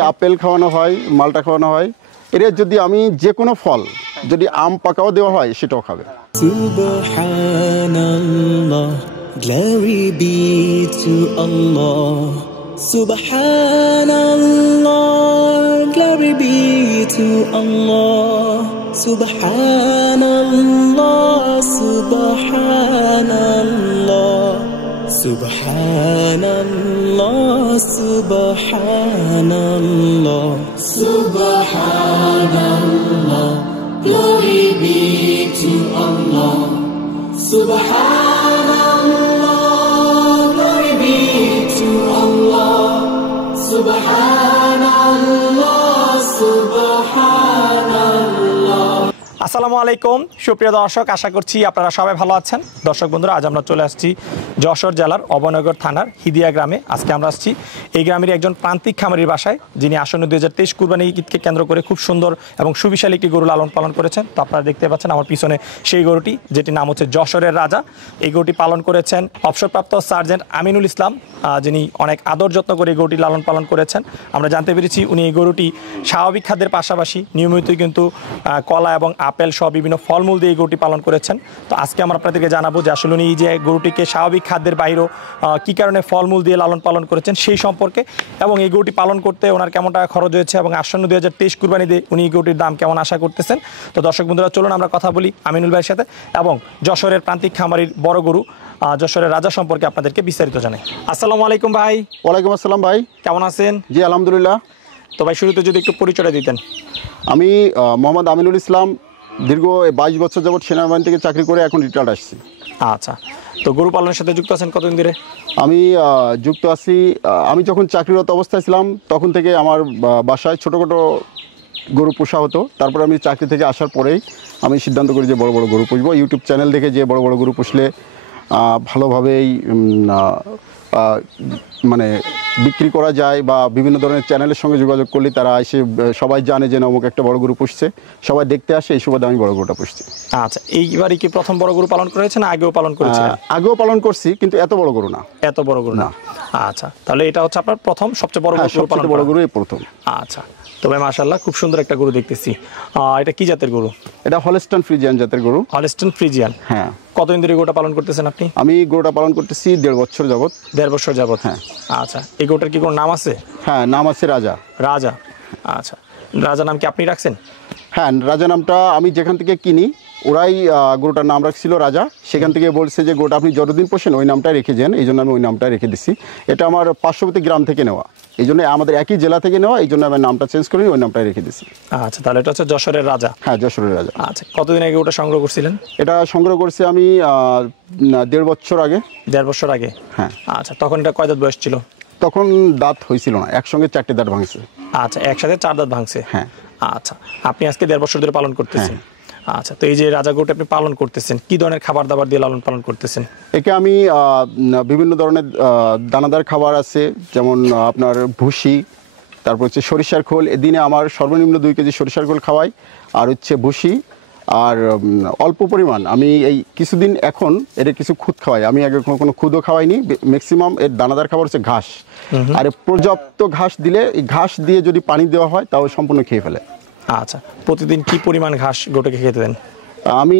Apple খাওয়ানো হয়, মালটা খাওয়ানো হয়। এর যদি আমি যে কোনো ফল, যদি আম পাকাও দেওয়া হয় সেটাও খাবে। Subhanallah, glory be to Allah. Subhanallah, glory be to Allah. Subhanallah, Subhanallah, Subhanallah, Subhanallah, Subhanallah, glory be to Allah. Subhanallah, glory be to Allah. Subhanallah, Subhanallah. আসসালামু আলাইকুম সুপ্রিয় দর্শক, আশা করছি আপনারা সবাই ভালো আছেন। দর্শক বন্ধুরা, আজ আমরা চলে আসছি যশোর জেলার অবনগর থানার হিদিয়া গ্রামে। আজকে আমরা আসছি এই গ্রামের একজন প্রান্তিক খামারির বাসায়, যিনি আসন্ন 2023 কুরবানি ঈদকে কেন্দ্র করে খুব সুন্দর এবং সুবিশাল একটি গরু লালন পালন করেছেন। তো আপনারা দেখতে পাচ্ছেন আমার পিছনে সেই গরুটি, যেটির নাম হচ্ছে যশোরের রাজা। এই গরুটি পালন করেছেন অবসরপ্রাপ্ত সার্জেন্ট আমিনুল ইসলাম, যিনি অনেক আদর যত্ন করে এই গরুটি লালন পালন করেছেন। আমরা জানতে পেরেছি উনি এই গরুটি স্বাভাবিক খাদ্যের পাশাপাশি নিয়মিতই কিন্তু কলা এবং আপেল সহ বিভিন্ন ফলমূল দিয়ে এই গরুটি পালন করেছেন। তো আজকে আমরা আপনাদেরকে জানাবো যে আসলে উনি এই যে গরুটিকে স্বাভাবিক খাদ্যের বাইরেও কী কারণে ফলমূল দিয়ে লালন পালন করেছেন সেই সম্পর্কে, এবং এই গরুটি পালন করতে ওনার কেমন টাকা খরচ হয়েছে এবং আসন্ন 2023 কুরবানিতে উনি এই গরুটির দাম কেমন আশা করতেছেন। তো দর্শক বন্ধুরা, চলুন আমরা কথা বলি আমিনুল ভাইয়ের সাথে এবং যশোরের প্রান্তিক খামারির বড় গরু যশোরের রাজা সম্পর্কে আপনাদেরকে বিস্তারিত জানাই। আসসালামু আলাইকুম ভাই। ওয়ালাইকুম আসসালাম ভাই, কেমন আছেন? জি আলহামদুলিল্লাহ। তো ভাই, শুরুতে যদি একটু পরিচয় দিতেন। আমি মোহাম্মদ আমিনুল ইসলাম, দীর্ঘ 22 বছর যাবৎ সেনাবাহিনী থেকে চাকরি করে এখন রিটায়ার্ড আসছি। আচ্ছা, তো গরু পালনের সাথে যুক্ত আছেন কতদিন ধরে? আমি যুক্ত আছি, আমি যখন চাকরিরত অবস্থায় ছিলাম তখন থেকে আমার বাসায় ছোটোখাটো গরু পোষা হতো। তারপরে আমি চাকরি থেকে আসার পরেই আমি সিদ্ধান্ত করি যে বড় বড় গরু পুষবো। ইউটিউব চ্যানেল দেখে যে বড় বড় গরু পুষলে ভালোভাবেই মানে বিক্রি করা যায়, বা বিভিন্ন ধরনের চ্যানেলের সঙ্গে যোগাযোগ করলে তারা এসে সবাই জানে যে অমুক একটা বড় গরু পুষছে, সবাই দেখতে আসে, এই সুবাদে আমি বড় গরুটা পুষছি। আচ্ছা, এইবারই কি প্রথম বড় গরু পালন করেছেন না আগেও পালন করেছেন? আগেও পালন করছি, কিন্তু এত বড় গরু না। এত বড় গরু না। আচ্ছা, তাহলে এটা হচ্ছে আপনার প্রথম সবচেয়ে বড় গরু পালন? বড় গরু এই প্রথম। আচ্ছা, তবে মাশাআল্লাহ খুব সুন্দর একটা গরু দেখতেছি। এটা কি জাতের গরু? এটা হলস্টাইন ফ্রিজিয়ান জাতের গরু। হলস্টাইন ফ্রিজিয়ান, হ্যাঁ। কতদিন ধরে গরুটা পালন করতেছেন আপনি? আমি গরুটা পালন করতেছি 1.5 বছর যাবত। 1.5 বছর যাবত, হ্যাঁ। আচ্ছা, এই গরুটার কি কোনো নাম আছে? হ্যাঁ, নাম আছে রাজা। রাজা, আচ্ছা। রাজা নাম কি আপনি রাখছেন? হ্যাঁ, রাজা নামটা আমি যেখান থেকে কিনি ওরাই গরুটার নাম রাখছিল রাজা। সেখান থেকে বলছে যে গরুটা আপনি যতদিন পোষেন ওই নামটাই রেখে যান, এই জন্য আমি ওই নামটাই রেখে দিচ্ছি। এটা আমার পার্শ্ববর্তী গ্রাম থেকে নেওয়া, এই জন্য আমাদের একই জেলা থেকে নেওয়া, এই জন্য আমি নামটা চেঞ্জ করি, ওই নামটাই রেখে দিচ্ছি। আচ্ছা, তাহলে এটা হচ্ছে যশোরের রাজা। হ্যাঁ, যশোরের রাজা। আচ্ছা, কতদিন আগে ওটা সংগ্রহ করছিলেন? এটা সংগ্রহ করছি আমি 1.5 বছর আগে। 1.5 বছর আগে, হ্যাঁ। আচ্ছা, তখন এটা কয় দাঁত বয়স ছিল? তখন দাঁত হয়েছিল না, একসঙ্গে 4টে দাঁত ভাঙছে। আচ্ছা, একসাথে 4 দাঁত ভাঙছে, হ্যাঁ। আচ্ছা, আপনি আজকে 1.5 বছর ধরে পালন করতেছেন। আচ্ছা, তো এই যে রাজা গরুটা আপনি পালন করতেছেন, কি ধরনের খাবার দাবার দিয়ে লালন পালন করতেছেন? একে আমি বিভিন্ন ধরনের দানাদার খাবার আছে, যেমন আপনার ভুসি, তারপর হচ্ছে সরিষার খোল। এদিনে আমার সর্বনিম্ন 2 কেজি সরিষার খোল খাওয়াই, আর হচ্ছে ভুসি, আর অল্প পরিমাণ আমি এই কিছুদিন এখন এর কিছু খুদ খাওয়াই। আমি আগে কোনো খুদও খাওয়াইনি। ম্যাক্সিমাম এর দানাদার খাবার হচ্ছে ঘাস, আর পর্যাপ্ত ঘাস দিলে, এই ঘাস দিয়ে যদি পানি দেওয়া হয় তাও সম্পূর্ণ খেয়ে ফেলে। আচ্ছা, প্রতিদিন কি পরিমাণ ঘাস গরুটাকে খেতে দেন? আমি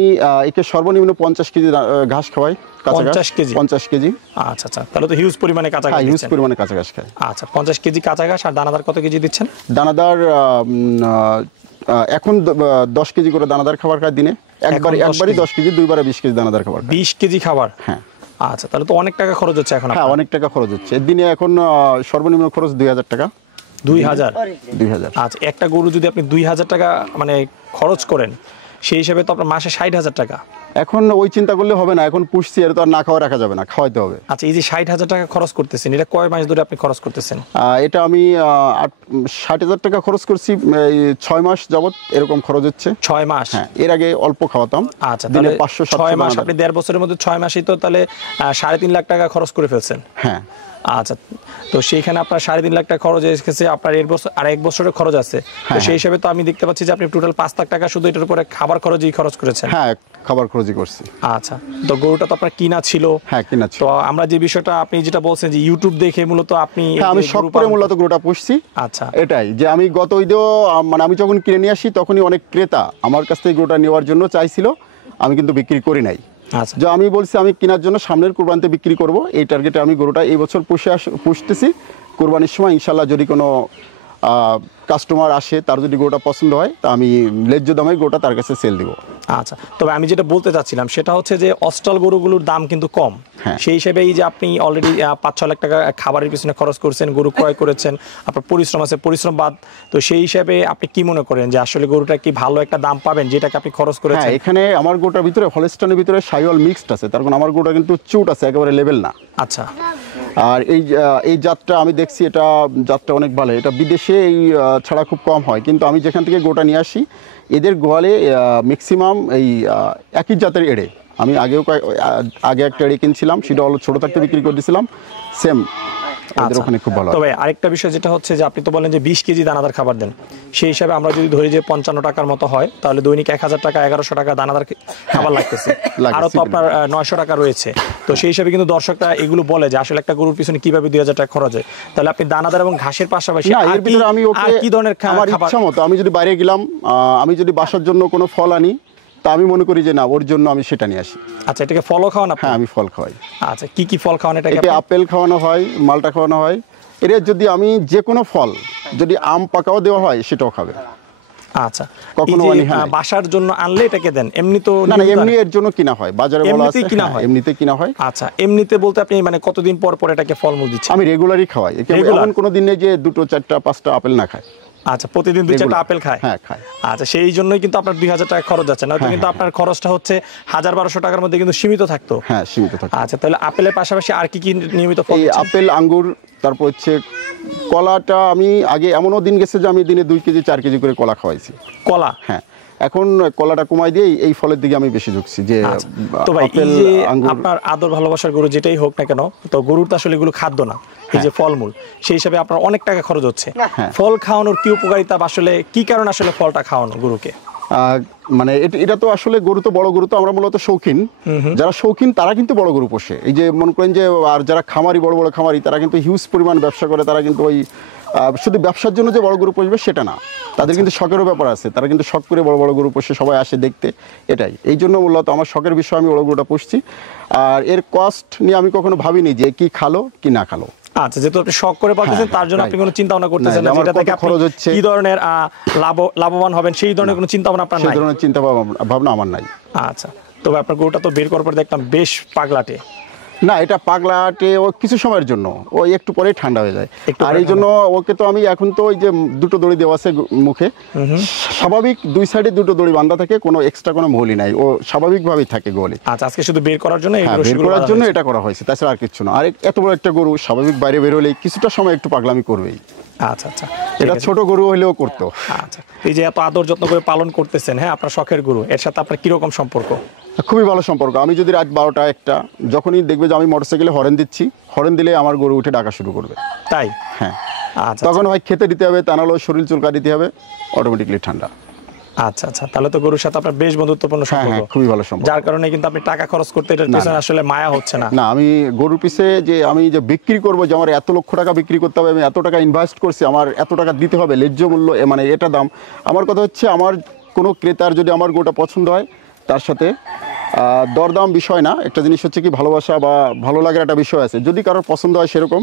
একে সর্বনিম্ন 50 কেজি ঘাস খাওয়াই। 50 কেজি? 50 কেজি। আচ্ছা আচ্ছা, তাহলে তো হিউজ পরিমাণে কাঁচা ঘাস। হিউজ পরিমাণে কাঁচা ঘাস খায়। আচ্ছা, 50 কেজি কাঁচা ঘাস। আর দানাদার কত কেজি দিচ্ছেন? দানাদার এখন 10 কেজি করে দানাদার খাবার খায় দিনে। একবারই 10 কেজি, 2 বারে 20 কেজি দানাদার খাবার। 20 কেজি খাবার, হ্যাঁ। আচ্ছা, তাহলে তো অনেক টাকা খরচ হচ্ছে এখন। হ্যাঁ, অনেক টাকা খরচ হচ্ছে দিনে। এখন সর্বনিম্ন খরচ 2000 টাকা। 2000? 2000। আচ্ছা, একটা গরু যদি আপনি 2000 টাকা মানে খরচ করেন, সেই হিসাবে তো আপনার মাসে 60,000 টাকা। এখন ওই চিন্তা করলে হবে না, এখন পুষছি, এটা তো আর না খাওয়া রাখা যাবে না, খাওয়াইতে হবে। আচ্ছা, এই যে 60,000 টাকা খরচ করতেছেন, এটা কয় মাস ধরে আপনি খরচ করতেছেন? এটা আমি 60,000 টাকা খরচ করছি 6 মাস যাবত, এরকম খরচ হচ্ছে। 6 মাস? হ্যাঁ, এর আগে অল্প খাওয়াতাম। আচ্ছা, তাহলে 6 মাস, আপনি 1.5 বছরের মধ্যে 6 মাসেই তো তাহলে 3.5 লাখ টাকা খরচ করে ফেলছেন। হ্যাঁ। আচ্ছা, তো সেইখানে আপনার 3.5 লাখ টাকা খরচ এসেছে, আপনার এর বছর আর 1 বছরের খরচ আছে, তো সেই হিসাবে তো আমি দেখতে পাচ্ছি যে আপনি টোটাল 5 লাখ টাকা শুধু এটার উপরে খাবার খরচই খরচ করেছেন। হ্যাঁ, খাবার খরচই করছি। আচ্ছা, তো গরুটা তো আপনার কিনা ছিল। হ্যাঁ, কিনা ছিল। তো আমরা যে বিষয়টা আপনি যেটা বলছেন যে ইউটিউব দেখে মূলত আপনি হ্যাঁ, আমি শখ করে মূলত গরুটা পুষছি। আচ্ছা, এটাই যে আমি গত ঈদেও মানে আমি যখন কিনে নিয়ে আসি তখনই অনেক ক্রেতা আমার কাছ থেকে গরুটা নেওয়ার জন্য চাইছিল, আমি কিন্তু বিক্রি করি নাই। আচ্ছা, যে আমি বলছি আমি কেনার জন্য সামনের কুরবানিতে বিক্রি করব, এই টার্গেটে আমি গরুটা এই বছর পুষতেছি। কুরবানির সময় ইনশাল্লাহ যদি কোনো কাস্টমার আসে, তার যদি গরুটা পছন্দ হয়, তা আমি ন্যায্য দামে গরুটা তার কাছে সেল দিব। আচ্ছা, তবে আমি যেটা বলতে চাচ্ছিলাম সেটা হচ্ছে যে অস্টাল গরুগুলোর দাম কিন্তু কম। হ্যাঁ। সেই হিসেবে এই যে আপনি অলরেডি 5-6 লাখ টাকা খাবারের পিছনে খরচ করছেন, গরু ক্রয় করেছেন, আপনার পরিশ্রম আছে, পরিশ্রম বাদ, তো সেই হিসাবে আপনি কি মনে করেন যে আসলে গরুটা কি ভালো একটা দাম পাবেন যেটাকে আপনি খরচ হ্যাঁ, করেছেন? এখানে আমার গরুটার ভিতরে হলস্টাইনের ভিতরে শাহিওয়াল মিক্সড আছে, তার কারণ আমার গরুটা কিন্তু চুট আছে, একেবারে লেভেল না। আচ্ছা, আর এই জাতটা আমি দেখছি, এটা জাতটা অনেক ভালো। এটা বিদেশে এই ছাড়া খুব কম হয়, কিন্তু আমি যেখান থেকে গোটা নিয়ে আসি এদের গোয়ালে ম্যাক্সিমাম এই একই জাতের এড়ে। আমি আগে একটা এড়ে কিনছিলাম, সেটা হলো ছোটো থাকতে বিক্রি করে দিয়েছিলাম, সেম ওদের ওখানে খুব ভালো। তবে আরেকটা বিষয় যেটা হচ্ছে যে আপনি তো বলেন যে 20 কেজি দানাদার খাবার দেন, সেই হিসাবে আমরা যদি ধরি যে 55 টাকার মতো হয়, তাহলে দৈনিক 1000 টাকা 1100 টাকা দানাদার খাবার লাগতেছে, আরও তো আপনার 900 টাকা রয়েছে। তো সেই হিসাবে কিন্তু দর্শকরা এগুলো বলে যে আসলে একটা গরুর পিছনে কিভাবে 2000 টাকা খরচ হয়। তাহলে আপনি দানাদার এবং ঘাসের পাশাপাশি না, এর ভিতরে আমি আর কি ধরনের আমার খাবার? ইচ্ছা মতো আমি যদি বাইরে গেলাম, আমি যদি বাসার জন্য কোনো ফল আনি, তা আমি মনে করি যে না, ওর জন্য আমি সেটা নিয়ে আসি। আচ্ছা, এটাকে ফলও খাওয়ান আপনি? হ্যাঁ, আমি ফল খাওয়াই। আচ্ছা, কি কি ফল খাওয়ান এটাকে? এতে আপেল খাওয়ানো হয়, মালটা খাওয়ানো হয়। এর যদি আমি যে কোনো ফল, যদি আম পাকাও দেওয়া হয়, সেটাও খাবে। আচ্ছা, কখনো এই যে হ্যাঁ, বাসার জন্য আনলে এটাকে দেন, এমনি তো না, এমনি এর জন্য কিনা হয়, বাজারে বলা আছে কিনা হয়? এমনিতে কিনা হয়। আচ্ছা, এমনিতে বলতে আপনি মানে কতদিন পর পর এটাকে ফলমূল দিচ্ছেন? আমি রেগুলারই খাওয়াই, এমন কোনো দিন নেই যে 2, 4, 5টা আপেল না খায়। আচ্ছা, প্রতিদিন 2-4টা আপেল খায়? হ্যাঁ, খায়। আচ্ছা, সেই জন্যই কিন্তু আপনার 2000 টাকা খরচ যাচ্ছে, নয়তো কিন্তু আপনার খরচটা হচ্ছে 1000-1200 টাকার মধ্যে কিন্তু সীমিত থাকতো। হ্যাঁ, সীমিত থাকে। আচ্ছা, তাহলে আপেলের পাশাপাশি আর কি কি নিয়মিত ফল এই দিচ্ছেন? আপেল, আঙ্গুর, তারপর হচ্ছে কলাটা। আমি আগে এমনও দিন গেছে যে আমি দিনে 2 কেজি 4 কেজি করে কলা খাওয়াইছি। কলা? হ্যাঁ, এখন কলাটা কমাই দিয়ে এই ফলের দিকে আমি বেশি ঝুঁকছি যে তো ভাই, এই আপেল, যে আঙ্গুর। আপনার আদর ভালোবাসার গরু যেটাই হোক না কেন, তো গরুর তো আসলে এগুলো খাদ্য না, এই যে ফলমূল, সেই হিসাবে আপনার অনেক টাকা খরচ হচ্ছে। ফল খাওয়ানোর কি উপকারিতা, আসলে কি কারণ আসলে ফলটা খাওয়ানো গরুকে? মানে এটা তো আসলে গরু তো বড় গরু, তো আমরা মূলত শৌখিন। যারা শৌখিন তারা কিন্তু বড় গরু পোষে। এই যে মনে করেন যে, আর যারা খামারি, বড় বড় খামারি, তারা কিন্তু হিউজ পরিমাণ ব্যবসা করে। তারা কিন্তু ওই শুধু ব্যবসার জন্য যে বড় গরু পোষবে সেটা না, তাদের কিন্তু শখেরও ব্যাপার আছে। তারা কিন্তু শখ করে বড় বড় গরু পোষে, সবাই আসে দেখতে। এটাই, এই জন্য মূলত আমার শখের বিষয় আমি বড় গরুটা পুষছি। আর এর কস্ট নিয়ে আমি কখনো ভাবিনি যে কি খালো কি না খালো। আচ্ছা, যেহেতু আপনি শখ করে পাচ্ছেন, তার জন্য আপনি কোনো চিন্তা ভাবনা করতেছেন না আমার যেটা থেকে কত খরচ হচ্ছে, কি ধরনের লাভবান হবেন, সেই ধরনের কোনো চিন্তা ভাবনা আপনার সেই নাই? ধরনের চিন্তা ভাবনা আমার নাই। আচ্ছা, তবে আপনার গরুটা তো বের করার পর দেখলাম বেশ পাগলাটে। না, এটা পাগলাটে ও কিছু সময়ের জন্য, ও একটু পরেই ঠান্ডা হয়ে যায়। আর এই জন্য ওকে তো আমি এখন তো ওই যে 2টো দড়ি দেওয়া আছে মুখে, স্বাভাবিক 2 সাইডে 2টো দড়ি বাঁধা থাকে, কোনো এক্সট্রা কোনো মহলি নাই, ও স্বাভাবিকভাবেই থাকে গোলে। আচ্ছা, আজকে শুধু বের করার জন্য বের করার জন্য এটা করা হয়েছে, তাছাড়া আর কিছু না। আর এত বড় একটা গরু স্বাভাবিক বাইরে বের হলেই কিছুটা সময় একটু পাগলামি করবেই। আচ্ছা আচ্ছা, এটা ছোট গরু হলেও করতো। আচ্ছা, এই যে এত আদর যত্ন করে পালন করতেছেন, হ্যাঁ, আপনার শখের গরু, এর সাথে আপনার কিরকম সম্পর্ক? খুবই ভালো সম্পর্ক। আমি যদি রাত 12টা 1টা যখনই দেখবে যে আমি মোটরসাইকেলে হরেন দিচ্ছি, হরেন দিলে আমার গরু উঠে ডাকা শুরু করবে। তাই? হ্যাঁ। আচ্ছা, তখন হয় খেতে দিতে হবে, তা নাহলে শরীর চুলকা দিতে হবে, অটোমেটিকলি ঠান্ডা। আচ্ছা আচ্ছা, তাহলে তো গরুর সাথে আপনার বেশ বন্ধুত্বপূর্ণ হ্যাঁ, সম্পর্ক, খুবই ভালো সম্পর্ক। যার কারণে কিন্তু আপনি টাকা খরচ করতে এটার পেছনে আসলে মায়া হচ্ছে না। না, আমি গরুর পিছে যে আমি যে বিক্রি করব, যে আমার এত লক্ষ টাকা বিক্রি করতে হবে, আমি এত টাকা ইনভেস্ট করছি, আমার এত টাকা দিতে হবে, ন্যায্য মূল্য, মানে এটা দাম। আমার কথা হচ্ছে, আমার কোনো ক্রেতার যদি আমার গরুটা পছন্দ হয়, তার সাথে দরদাম বিষয় না। একটা জিনিস হচ্ছে কি, ভালোবাসা বা ভালো লাগার একটা বিষয় আছে। যদি কারোর পছন্দ হয় সেরকম,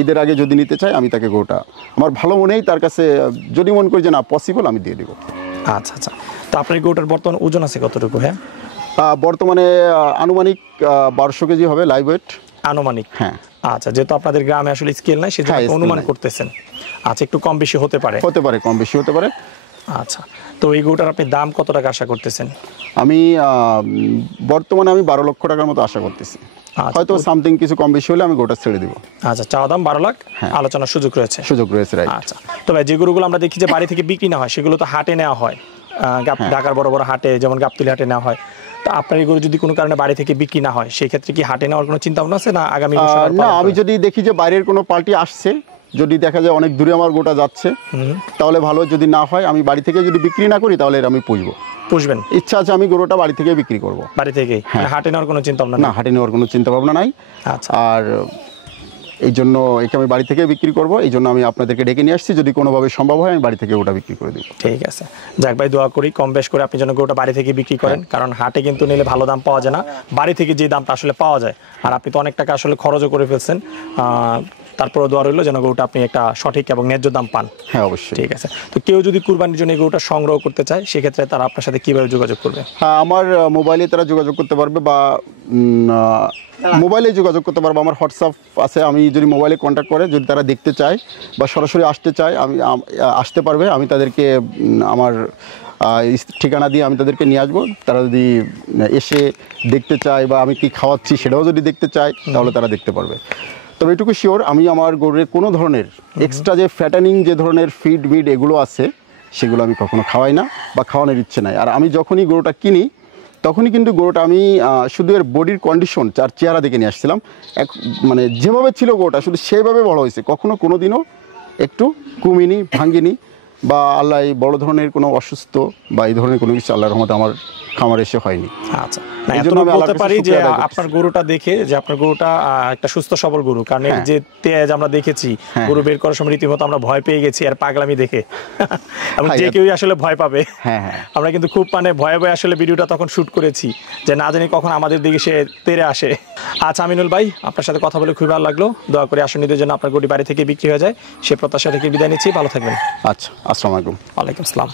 ঈদের আগে যদি নিতে চাই, আমি তাকে গরুটা আমার ভালো মনেই তার কাছে, যদি মনে করি যে না পসিবল, আমি দিয়ে দেবো। আচ্ছা আচ্ছা, তো আপনার গরুটার বর্তমান ওজন আছে কতটুকু? হ্যাঁ, বর্তমানে আনুমানিক 1200 কেজি হবে লাইভ ওয়েট। আনুমানিক? হ্যাঁ। আচ্ছা, যেহেতু আপনাদের গ্রামে আসলে স্কেল নাই, সেজন্য হ্যাঁ, অনুমান স্কেল নাই। করতেছেন। আচ্ছা, একটু কম বেশি হতে পারে? হতে পারে, কম বেশি হতে পারে। আচ্ছা, তো এই গরুটার আপনি দাম কত টাকা আশা করতেছেন? আমি বর্তমানে 12 লক্ষ টাকার মতো আশা করতেছি। হয়তো সামথিং কিছু কম বেশি হলে আমি গোটা ছেড়ে দিব। আচ্ছা, চাওয়া দাম 12 লাখ, হ্যাঁ। আলোচনার সুযোগ রয়েছে? সুযোগ রয়েছে, রাইট। আচ্ছা, তবে যে গরুগুলো আমরা দেখি যে বাড়ি থেকে বিক্রি না হয়, সেগুলো তো হাটে নেওয়া হয়, ঢাকার বড় বড় হাটে, যেমন গাবতলী হাটে নেওয়া হয়। তো আপনার এই গরু যদি কোনো কারণে বাড়ি থেকে বিক্রি না হয় সেই ক্ষেত্রে কি হাটে নেওয়ার কোনো চিন্তা ভাবনা আছে না আগামী বছর আর না, পালন আমি করবেন? যদি দেখি যে বাইরের কোনো পার্টি আসছে, যদি দেখা যায় অনেক দূরে আমার গোটা যাচ্ছে, তাহলে ভালো। যদি না হয়, আমি বাড়ি থেকে যদি বিক্রি না করি তাহলে এর আমি পুষবো। পুষবেন ইচ্ছা আছে আমি গরুটা বাড়ি থেকে বিক্রি করব। বাড়ি থেকে হাটে নেওয়ার কোনো চিন্তা ভাবনা না, হাটে নেওয়ার কোনো চিন্তা ভাবনা নাই। আচ্ছা আর এই জন্য একে আমি বাড়ি থেকে বিক্রি করব। এই জন্য আমি আপনাদেরকে ডেকে নিয়ে আসছি, যদি কোনোভাবে সম্ভব হয় আমি বাড়ি থেকে ওটা বিক্রি করে দিব। ঠিক আছে, যাক ভাই, দোয়া করি কম বেশ করে আপনি যেন গরুটা বাড়ি থেকে বিক্রি করেন, কারণ হাটে কিন্তু নিলে ভালো দাম পাওয়া যায় না, বাড়ি থেকে যে দামটা আসলে পাওয়া যায়। আর আপনি তো অনেক টাকা আসলে খরচও করে ফেলছেন, তারপরে দোয়া রইলো যেন গরুটা আপনি একটা সঠিক এবং ন্যায্য দাম পান। হ্যাঁ, অবশ্যই। ঠিক আছে, তো কেউ যদি কুরবানির জন্য এই গরুটা সংগ্রহ করতে চায় সেক্ষেত্রে তারা আপনার সাথে কিভাবে যোগাযোগ করবে? হ্যাঁ, আমার মোবাইলে তারা যোগাযোগ করতে পারবে, বা মোবাইলে যোগাযোগ করতে পারবে। আমার হোয়াটসঅ্যাপ আছে, আমি যদি মোবাইলে কন্ট্যাক্ট করে যদি তারা দেখতে চায় বা সরাসরি আসতে চায়, আমি আসতে পারবে। আমি তাদেরকে আমার ঠিকানা দিয়ে আমি তাদেরকে নিয়ে আসবো। তারা যদি এসে দেখতে চায় বা আমি কি খাওয়াচ্ছি সেটাও যদি দেখতে চায় তাহলে তারা দেখতে পারবে। তবে এটুকু শিওর, আমি আমার গরুর কোনো ধরনের এক্সট্রা যে ফ্যাটানিং যে ধরনের ফিড মিড এগুলো আছে সেগুলো আমি কখনো খাওয়াই না বা খাওয়ানোর ইচ্ছে নাই। আর আমি যখনই গরুটা কিনি তখনই কিন্তু গরুটা আমি শুধু এর বডির কন্ডিশন আর চেহারা দেখে নিয়ে আসছিলাম। মানে যেভাবে ছিল গরুটা শুধু সেইভাবে বড় হয়েছে, কখনো কোনো দিনও একটু কমিনি ভাঙ্গিনি, বা আল্লাহ এই বড় ধরনের কোনো অসুস্থ বা এই ধরনের কোনো কিছু আল্লাহর রহমতে আমার খামার এসে হয়নি। আচ্ছা, না এই এত জন্য আমি বলতে আল্লাহর কাছে পারি যে শুকরিয়া আদায় করতেছি। আপনার গরুটা দেখে যে আপনার গরুটা একটা সুস্থ সবল গরু, কারণ এর হ্যাঁ। যে তেজ আমরা দেখেছি গরু বের করার সময় রীতিমতো আমরা ভয় পেয়ে গেছি আর পাগলামি দেখে এবং যে কেউই আসলে ভয় পাবে। হ্যাঁ হ্যাঁ, আমরা কিন্তু খুব মানে ভয়ে ভয়ে আসলে ভিডিওটা তখন শুট করেছি যে না জানি কখন আমাদের দিকে সে তেড়ে আসে। আচ্ছা আমিনুল ভাই, আপনার সাথে কথা বলে খুবই ভালো লাগলো। দোয়া করে আসন্নীদের জন্য আপনার গরুটি বাড়ি থেকে বিক্রি হয়ে যায় সে প্রত্যাশা থেকে বিদায় নিচ্ছি। ভালো থাকবেন। আচ্ছা, আসসালামু আলাইকুম। ওয়ালাইকুম আসসালাম।